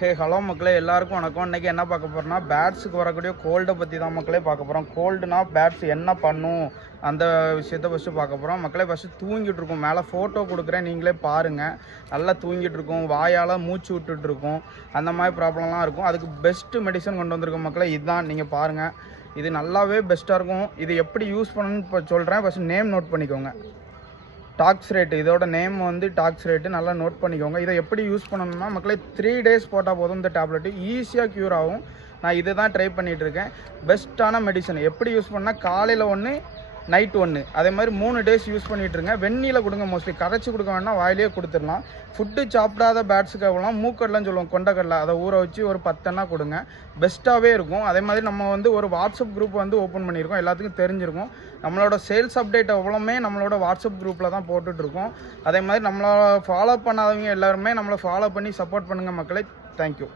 Hello மக்களே, எல்லாருக்கும் வணக்கம். இன்றைக்கி என்ன பார்க்க போகிறோம்னா, பேட்ஸுக்கு வரக்கூடிய கோல்டை பற்றி தான் மக்களே பார்க்க போகிறோம். கோல்டுனா பேட்ஸ் என்ன பண்ணும் அந்த விஷயத்த ஃபஸ்ட்டு பார்க்க போகிறோம். மக்களே ஃபஸ்ட்டு தூங்கிட்டு இருக்கும். மேலே ஃபோட்டோ கொடுக்குறேன், நீங்களே பாருங்கள். நல்லா தூங்கிட்டு இருக்கும், வாயால் மூச்சு விட்டுட்ருக்கும், அந்த மாதிரி ப்ராப்ளம்லாம் இருக்கும். அதுக்கு பெஸ்ட்டு மெடிசன் கொண்டு வந்திருக்கோம் மக்களே. இதுதான், நீங்கள் பாருங்கள். இது நல்லாவே பெஸ்ட்டாக இருக்கும். இது எப்படி யூஸ் பண்ணணும்னு இப்போ சொல்கிறேன். ஃபஸ்ட்டு நேம் நோட் பண்ணிக்கோங்க. டாக்ஸ் ரேட்டு, இதோட நேம் வந்து டாக்ஸ் ரேட்டு, நல்லா நோட் பண்ணிக்கோங்க. இதை எப்படி யூஸ் பண்ணணும்னா மக்களே, 3 days போட்டால் போதும். இந்த டேப்லெட்டு ஈஸியாக க்யூர் ஆகும். நான் இதை தான் ட்ரை பண்ணிகிட்ருக்கேன். பெஸ்ட்டான மெடிசன். எப்படி யூஸ் பண்ணால் காலையில் ஒன்று, நைட் ஒன்று, அதே மாதிரி 3 days யூஸ் பண்ணிகிட்ருங்க. வெந்நியில் கொடுங்க. மோஸ்ட்லி கரைச்சி கொடுக்க வேணால் வாயிலே கொடுத்துடலாம். ஃபுட்டு சாப்பிடாத பேட்ஸுக்கு எவ்வளோ மூக்கடலைன்னு சொல்லுவோம், கொண்டக்கடலை, அதை ஊற வச்சு ஒரு 10 கொடுங்க. பெஸ்ட்டாகவே இருக்கும். அதே மாதிரி நம்ம வந்து ஒரு வாட்ஸ்அப் குரூப் வந்து ஓப்பன் பண்ணியிருக்கோம். எல்லாத்துக்கும் தெரிஞ்சிருக்கும். நம்மளோட சேல்ஸ் அப்டேட் எவ்வளோமே நம்மளோட வாட்ஸ்அப் குரூப்பில் தான் போட்டுட்ருக்கோம். அதே மாதிரி நம்மளை ஃபாலோ பண்ணாதவங்க எல்லாருமே நம்மளை ஃபாலோ பண்ணி சப்போர்ட் பண்ணுங்கள் மக்களே. தேங்க்யூ.